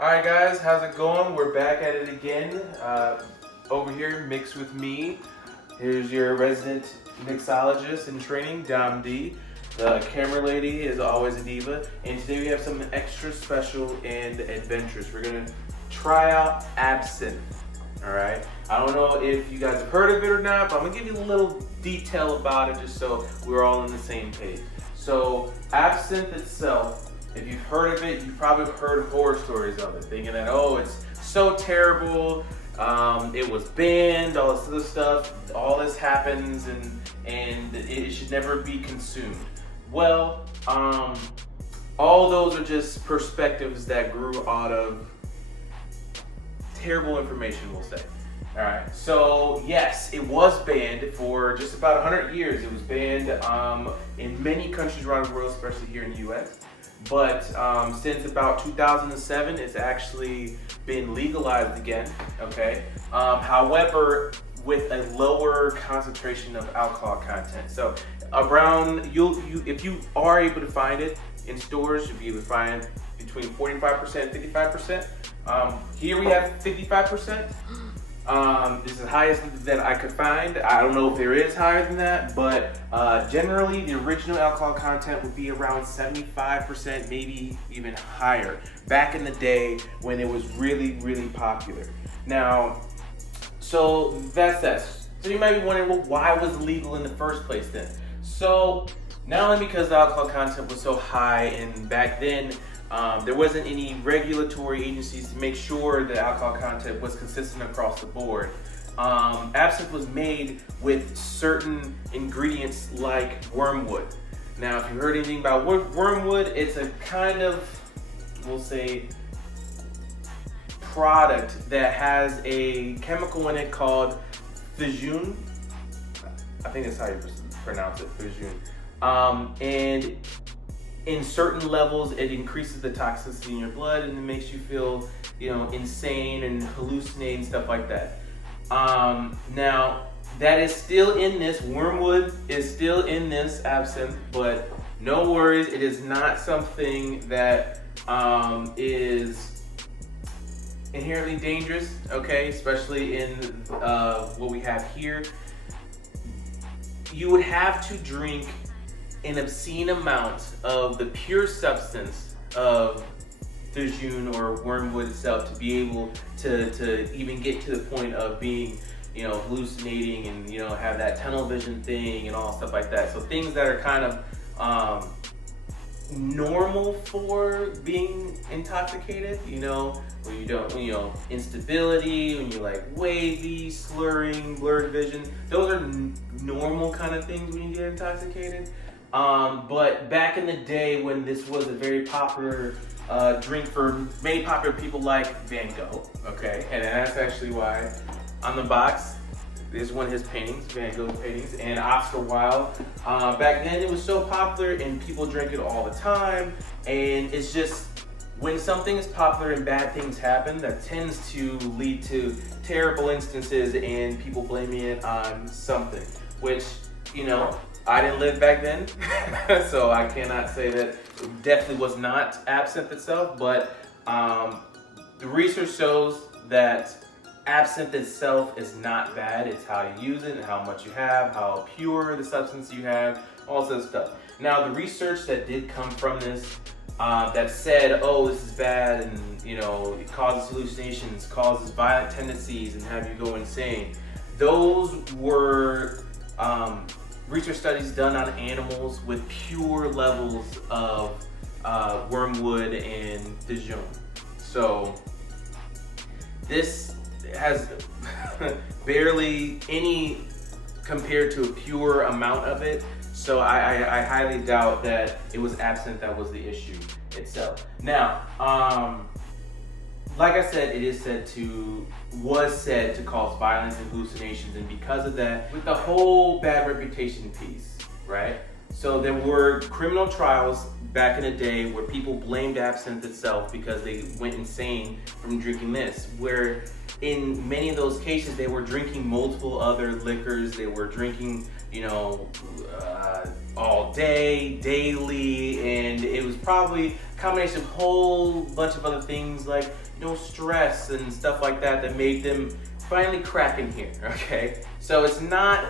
Alright guys, how's it going? We're back at it again. Over here, Mix With Me. Here's your resident mixologist in training, Dom D. The camera lady is always a diva. And today we have something extra special and adventurous. We're gonna try out absinthe. Alright? I don't know if you guys have heard of it or not, but I'm gonna give you a little detail about it just so we're all on the same page. So, absinthe itself, if you've heard of it, you've probably heard horror stories of it, thinking that, oh, it's so terrible, it was banned, all this other stuff, all this happens, and it should never be consumed. Well, all those are just perspectives that grew out of terrible information, we'll say. All right, so yes, it was banned for just about 100 years. It was banned in many countries around the world, especially here in the US. But since about 2007, it's actually been legalized again, okay? However, with a lower concentration of alcohol content. So around, if you are able to find it in stores, you'll be able to find between 45% and 55%. Here we have 55%. This is the highest that I could find. I don't know if there is higher than that, but generally the original alcohol content would be around 75%, maybe even higher, back in the day when it was really, really popular. Now, so that's that. So you might be wondering, well, why was it legal in the first place then? So not only because the alcohol content was so high, and back then there wasn't any regulatory agencies to make sure that alcohol content was consistent across the board. Absinthe was made with certain ingredients like wormwood. Now, if you heard anything about wormwood, it's a kind of, we'll say, product that has a chemical in it called fission. I think that's how you pronounce it, fission. And in certain levels, it increases the toxicity in your blood and it makes you feel, insane and hallucinate and stuff like that. Now, that is still in this, wormwood is still in this absinthe, but no worries, it is not something that is inherently dangerous, okay? Especially in what we have here. You would have to drink an obscene amount of the pure substance of fission or wormwood itself to be able to even get to the point of being, hallucinating and, have that tunnel vision thing and all stuff like that. So things that are kind of normal for being intoxicated, when you don't, instability, when you're like wavy, slurring, blurred vision, those are normal kind of things when you get intoxicated. But back in the day when this was a very popular drink for many popular people like Van Gogh, okay? And that's actually why on the box is one of his paintings, Van Gogh's paintings, and Oscar Wilde. Back then it was so popular and people drank it all the time, and it's just, when something is popular and bad things happen, that tends to lead to terrible instances and people blaming it on something, which, I didn't live back then, so I cannot say that it definitely was not absinthe itself, but the research shows that absinthe itself is not bad. It's how you use it and how much you have, how pure the substance you have, all this stuff. Now, the research that did come from this that said, oh, this is bad and, it causes hallucinations, causes violent tendencies and have you go insane, those were research studies done on animals with pure levels of wormwood and fission. So this has barely any compared to a pure amount of it. So I highly doubt that it was absinthe that was the issue itself. Now, like I said, was said to cause violence and hallucinations, and because of that, with the whole bad reputation piece, right? So there were criminal trials back in the day where people blamed absinthe itself because they went insane from drinking this, where in many of those cases they were drinking multiple other liquors, they were drinking, all day, daily, and it was probably a combination of a whole bunch of other things like, you know, stress and stuff like that that made them finally crack in here, okay? So it's not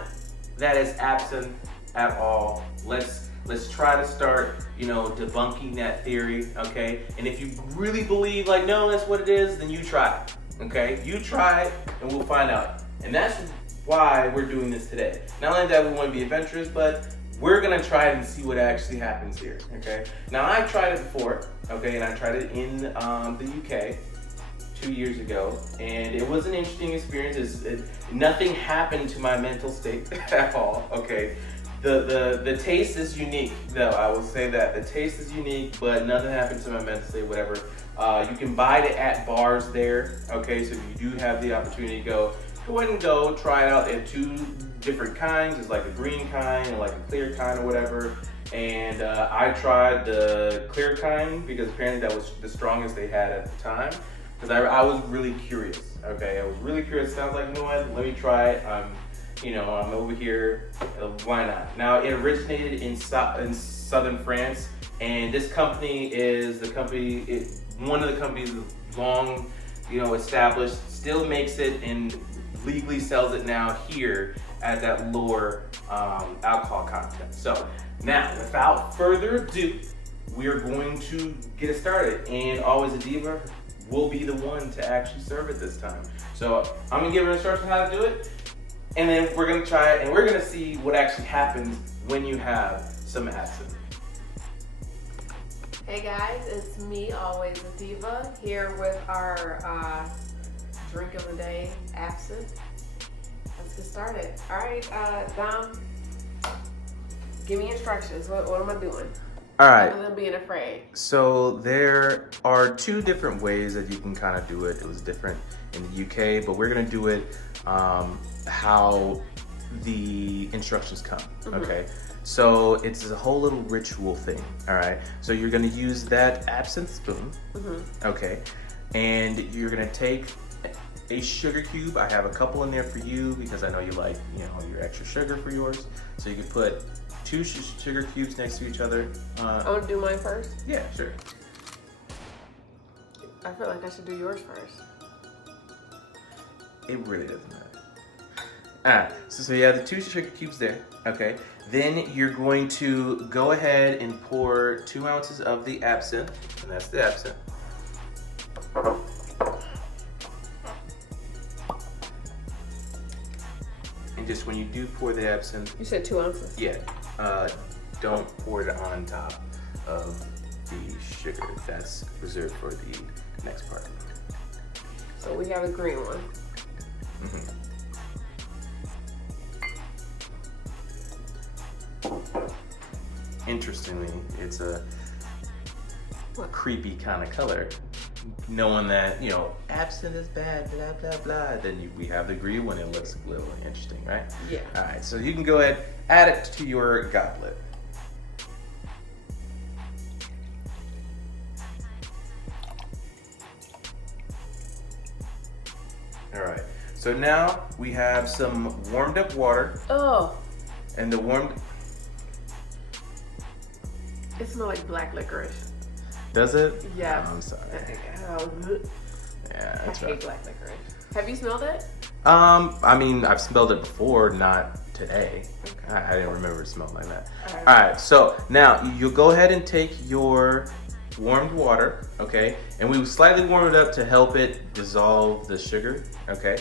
that it's absinthe at all. Let's try to start, you know, debunking that theory, okay? And if you really believe like, no, that's what it is, then you try it, okay? You try it and we'll find out. And that's why we're doing this today. Not only that we want to be adventurous, but we're gonna try it and see what actually happens here, okay? Now I've tried it before, okay? And I tried it in the UK 2 years ago, and it was an interesting experience. Nothing happened to my mental state at all, okay? The taste is unique, though. I will say that the taste is unique, but nothing happened to my mental state. Whatever. You can buy it at bars there. Okay, so if you do have the opportunity to go ahead and go try it out. They have two different kinds. There's like a green kind and like a clear kind or whatever. And I tried the clear kind because apparently that was the strongest they had at the time. Because I was really curious. Okay, I was really curious. Sounds like, you know what? Let me try it. I'm over here, why not? Now, it originated in southern France, and this company is one of the companies long, established, still makes it and legally sells it now here at that lower alcohol content. So now, without further ado, we are going to get it started, and always a diva will be the one to actually serve it this time. So I'm gonna give her instructions on how to do it. And then we're gonna try it, and we're gonna see what actually happens when you have some absinthe. Hey guys, it's me, always a diva, here with our drink of the day, absinthe. Let's get started. All right, Dom, give me instructions. What am I doing? All right. Other than being afraid. So there are two different ways that you can kind of do it. It was different in the UK, but we're gonna do it how the instructions come, okay? So it's a whole little ritual thing, all right? So you're gonna use that absinthe spoon, okay? And you're gonna take a sugar cube. I have a couple in there for you because I know you like, your extra sugar for yours. So you can put two sugar cubes next to each other. I want to do mine first? Yeah, sure. I feel like I should do yours first. It really doesn't matter. So you have the two sugar cubes there, okay? Then you're going to go ahead and pour 2 ounces of the absinthe, and that's the absinthe. And just when you do pour the absinthe... You said 2 ounces? Yeah. Don't pour it on top of the sugar. That's reserved for the next part. So we have a green one. Interestingly, it's a creepy kind of color. Knowing that, absinthe is bad, blah, blah, blah. Then we have the green one. It looks a little interesting, right? Yeah. All right, so you can go ahead, add it to your goblet. All right, so now we have some warmed up water. Oh. And the warmed... It smells like black licorice. Does it? Yeah. Oh, I'm sorry. Yeah, that's I hate black licorice. Have you smelled it? I've smelled it before, not today. Okay. I didn't remember it smelled like that. All right, so now you'll go ahead and take your warmed water, okay? And we slightly warm it up to help it dissolve the sugar, okay?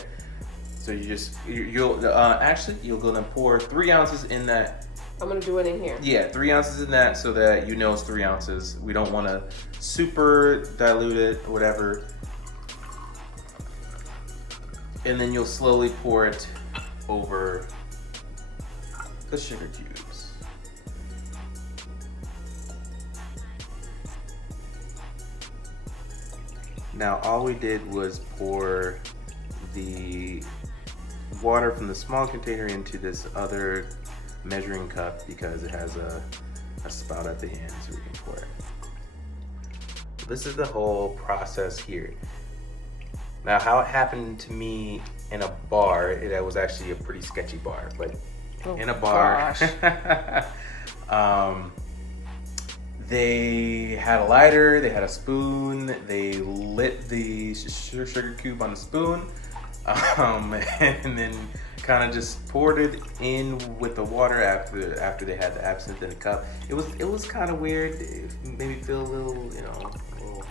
So you'll go and pour 3 ounces in that. I'm gonna do it in here. Yeah, 3 ounces in that so that it's 3 ounces. We don't want to super dilute it or whatever. And then you'll slowly pour it over the sugar cubes. Now all we did was pour the water from the small container into this other measuring cup because it has a spout at the end so we can pour it. This is the whole process here. Now how it happened to me in a bar, it was actually a pretty sketchy bar, but in a bar, They had a lighter, they had a spoon, they lit the sugar cube on the spoon, and then kind of just poured it in with the water after they had the absinthe in the cup. It was kind of weird. It made me feel a little, a little.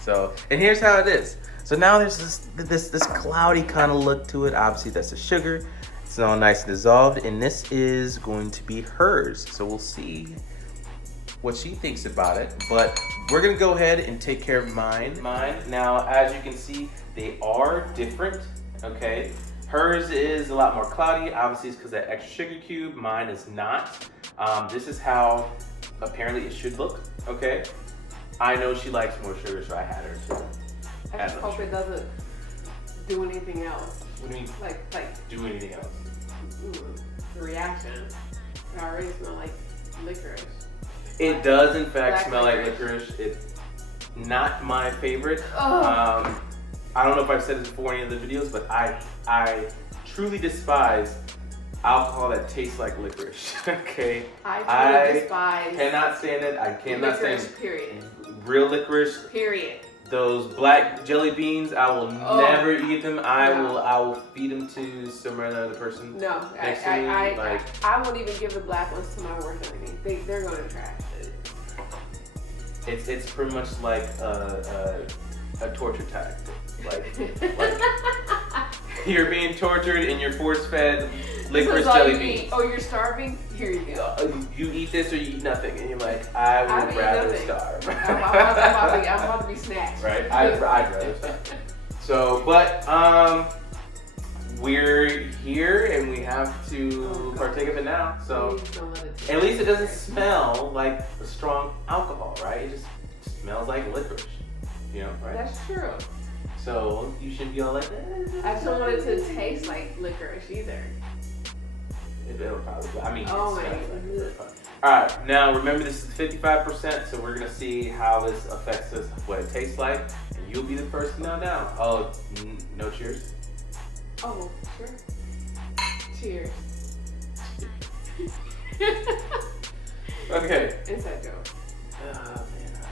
So, and here's how it is. So now there's this cloudy kind of look to it. Obviously, that's the sugar. It's all nice and dissolved, and this is going to be hers. So we'll see what she thinks about it. But we're gonna go ahead and take care of mine. Now, as you can see, they are different. Okay, hers is a lot more cloudy. Obviously, it's because of that extra sugar cube. Mine is not. This is how apparently it should look. Okay, I know she likes more sugar, so I had her too. I just hope it doesn't do anything else. What do you mean? Like do anything else? The reaction. It already smells like licorice. It does in fact Black smell licorice. like licorice. It's not my favorite. Oh. I don't know if I've said this before in any of the videos, but I truly despise alcohol that tastes like licorice. Okay. I despise. Cannot stand it. I cannot stand licorice. Period. real licorice. Period. Those black jelly beans, I will never eat them. I No. will feed them to some other person. No, next to me, I won't even give the black ones to my worst enemy. They're going to trash it. It's pretty much like a torture tactic. Like you're being tortured and you're force fed licorice jelly beans. Oh, you're starving? Here you go. You eat this or you eat nothing, and you're like, I would rather starve. I'm about to be snatched. Right? I'd rather starve. So, but we're here and we have to partake of it now. So at least it doesn't smell like a strong alcohol, right? It just smells like licorice, right? That's true. So you shouldn't be all like, I just don't want it to taste like licorice either. It'll probably, it Oh smells my like goodness. licorice. All right, now remember this is 55%, so we're gonna see how this affects us, what it tastes like, and you'll be the first to know now. Oh, no cheers? Oh, sure. Cheers. Okay. Inside joke. Oh, man.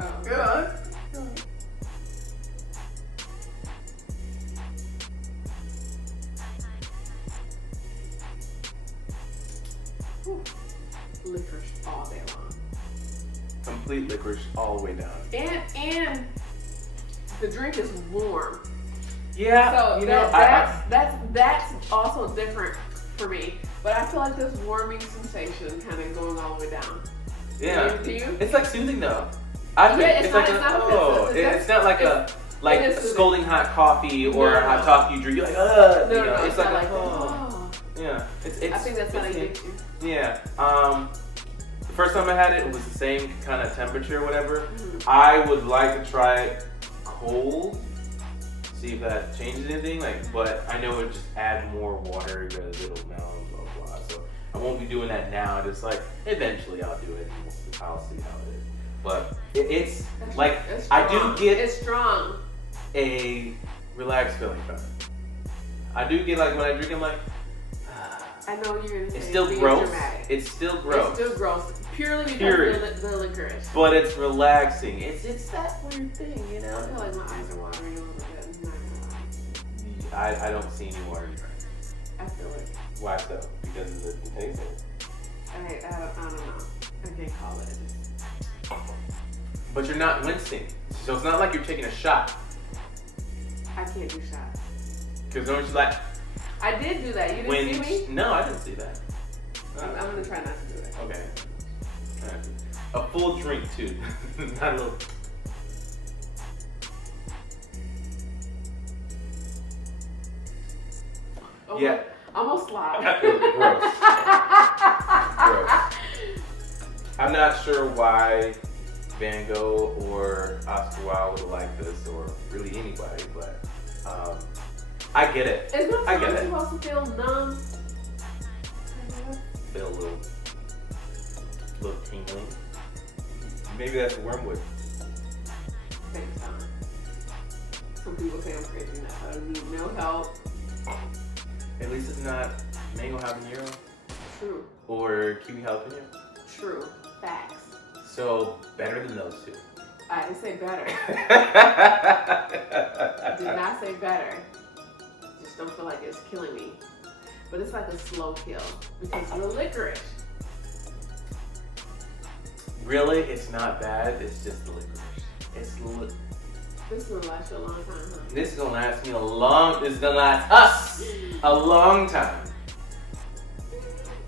Oh, God. Licorice all day long. Complete licorice all the way down. And the drink is warm. Yeah, So that's also different for me. But I feel like this warming sensation kind of going all the way down. Yeah. Do you? It's like soothing though. I think Yeah, it's not offensive. it's not like it is soothing. scalding hot coffee or No. hot coffee you drink. You're like, No, it's not like, like oh. Yeah. It's I think that's how they get you. Yeah. The first time I had it, it was the same kind of temperature or whatever. Mhm. I would like to try it cold, see if that changes anything. But I know it would just add more water because it'll melt, blah blah. So I won't be doing that now. Just eventually I'll do it. And I'll see how it is. But it's like It's I strong. do get It's strong. a relaxed feeling from it. I do get when I drink, I'm like. I know you're gonna say It's still being gross. dramatic. It's still gross. It's still gross. Purely because Period. of the licorice. But it's relaxing. It's that weird thing, I feel like my eyes are watering a little bit. I'm not gonna lie. I don't see any water in your eyes. I feel it. Why so? Because of the taste? I don't know. I can't call it. But you're not wincing. So it's not like you're taking a shot. I can't do shots. Because don't you like I did do that. You didn't see me? No, I didn't see that. I'm gonna try not to do it. Okay. Alright. A full drink too. Not a little. Oh, Yeah. Almost slide. Gross. Gross. I'm not sure why Van Gogh or Oscar Wilde would like this, or really anybody, but I get it. Is my I get tongue it. supposed to feel numb? Feel a little tingling. Maybe that's wormwood. Same time. Some people say I'm crazy enough. I don't need no help. At least it's not mango habanero True. or kiwi jalapeno. True. Facts. So better than those two. I didn't say better. I did not say better. Just don't feel like it's killing me. But it's like a slow kill because of the licorice. Really, it's not bad. It's just the licorice. This is gonna last you a long time, huh? This is gonna last me a long. This is gonna last us a long time.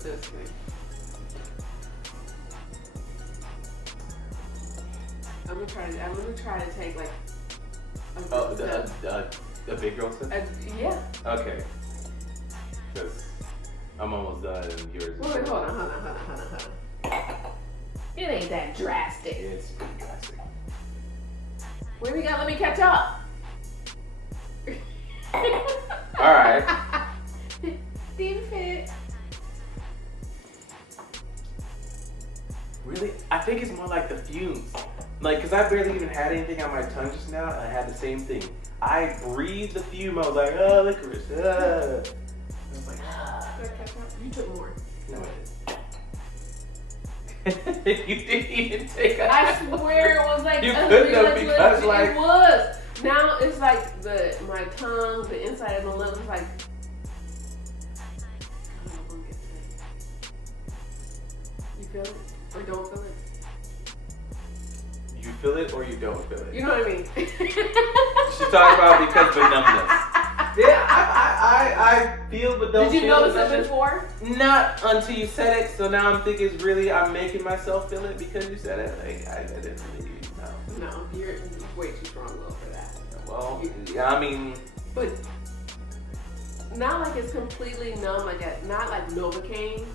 Just kidding. I'm gonna try to take like a big girl sip? Yeah. Okay. Because I'm almost done and yours. Wait, hold on. It ain't that drastic. It's pretty drastic. Where we got? Let me catch up. All right. Didn't fit. Really? I think it's more like the fumes. Like, because I barely even had anything on my tongue just now, and I had the same thing. I breathed the fume. I was like, oh, licorice. I was like, ah. You took more. No, I didn't. You didn't even take a... I swear it was like... You couldn't have because, like... It was. Now it's like my tongue, the inside of my lips is like... I don't know if I'm getting it. You feel it? Or don't feel it? You feel it or you don't feel it? You know what I mean? She's talking about because of the numbness. Yeah, I feel but don't feel. Did you notice it before? Not until you said it, so now I'm thinking it's really, I'm making myself feel it because you said it. Like, I didn't really, no. No, you're way too strong though for that. Well, yeah, I mean. But not like it's completely numb, like not like Novocaine.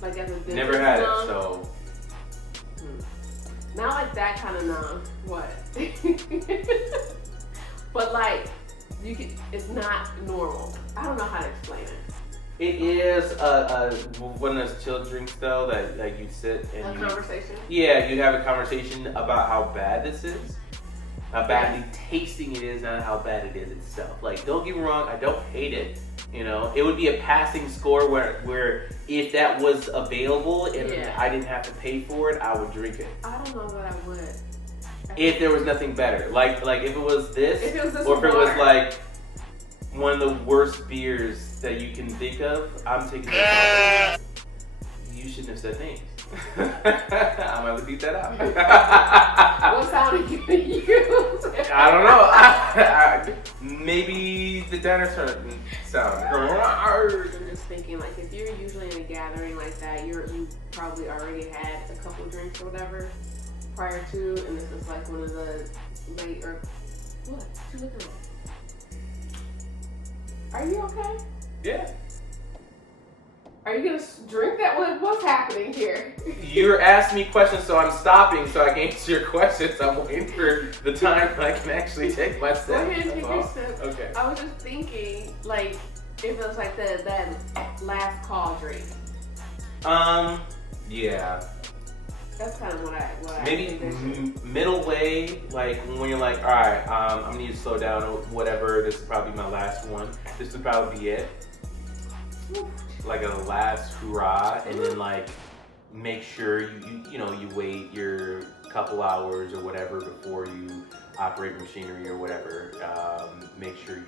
Like as a dentist. Never had numb. it, so. Not like that kind of numb. What? But like, it's not normal. I don't know how to explain it. It is one of those chill drinks though that like you sit and A conversation? Yeah, you have a conversation about how bad this is. How badly tasting it is, not how bad it is itself. Like, don't get me wrong, I don't hate it. You know, it would be a passing score where if that was available and I didn't have to pay for it, I would drink it. I don't know what I would. If there was nothing better, like if it was this, or if it was like one of the worst beers that you can think of, I'm taking that. You shouldn't have said names. I'm gonna beat that out. What sound did you use? I don't know. Maybe the dinosaur sound. I'm just thinking, like, if you're usually in a gathering like that, you probably already had a couple drinks or whatever prior to, and this is like one of the late or what? You look at it. Are you okay? Yeah. Are you gonna drink that? What's happening here? You're asking me questions, so I'm stopping so I can answer your questions. I'm waiting for the time when I can actually take my sip. Go ahead and take your sip. Okay. I was just thinking, like, if it was like that last call drink. Yeah. That's kind of what I maybe middle way, like when you're like, all right, I'm gonna need to slow down or whatever. This is probably my last one. This would probably be it. Like a last hurrah, and then like make sure you wait your couple hours or whatever before you operate machinery or whatever. Make sure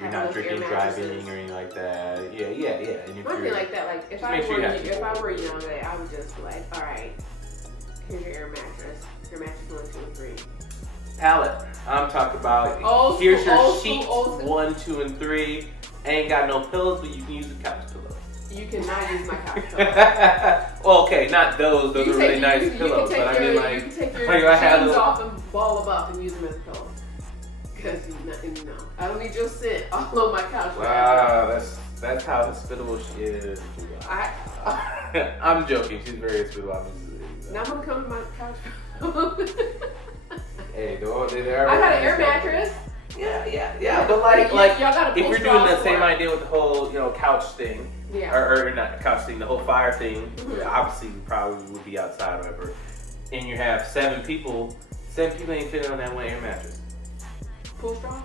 you're not drinking, driving, or anything like that. Yeah. And might be like that. Like if I were young, I would just be like, all right, here's your air mattress. Your mattress 1, 2, and 3. Palette. I'm talking about. Here's your sheets 1, 2, and 3. Ain't got no pillows, but you can use the couch pillows. You cannot use my couch pillows. Well, okay, not those. Those are really nice pillows, but I mean, like, you can take your jeans off and ball them up and use them as pillows. Because no, I don't need your scent all on my couch. Wow, that's how hospitable she is. I'm joking. She's very hospitable. Now I'm gonna come to my couch. Hey, I got an air mattress. Yeah. But like if you're doing the same idea with the whole, couch thing, or not couch thing, the whhole fire thing, obviously we probably would be outside or whatever, and you have 7 people ain't fitting on that one air mattress. Pull straws?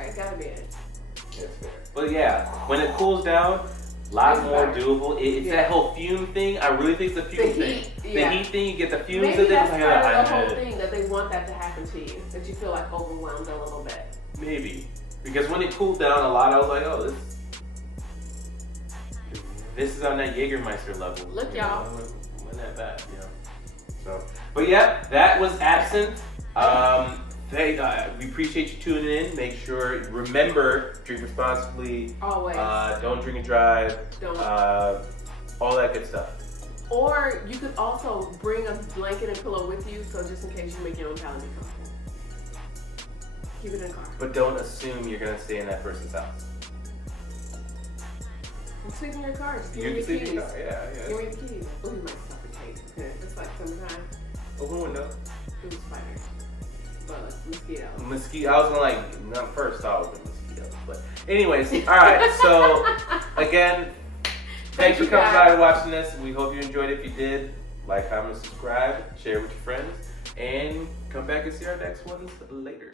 It gotta be it. That's fair. But yeah, when it cools down, a lot more doable. It's that whole fume thing. I really think it's a fume thing. The heat thing, you get the fumes Maybe of it. that's part of the whole thing, that they want that to happen to you. That you feel like overwhelmed a little bit. Maybe. Because when it cooled down a lot, I was like, oh, this is on that Jägermeister level. Look, y'all. Wasn't that bad, you know. So, but yeah, that was Absinthe. We appreciate you tuning in. Make sure, remember, drink responsibly. Always. Don't drink and drive. Don't. All that good stuff. Or you could also bring a blanket and pillow with you, so just in case you make your own pallet comfortable. Keep it in the car. But don't assume you're gonna stay in that person's house. You sleep in your car. Just give You me can your sleep keys. in your car. Yeah. Give me the keys. Oh, you might suffocate. It's like summertime. Open window. It was spiders. But Mosquito. I was gonna like not first thought it was mosquitoes, but anyways, all right. So again, thanks for coming by and watching this. We hope you enjoyed it. If you did, like, comment, subscribe, share with your friends, and come back and see our next ones later.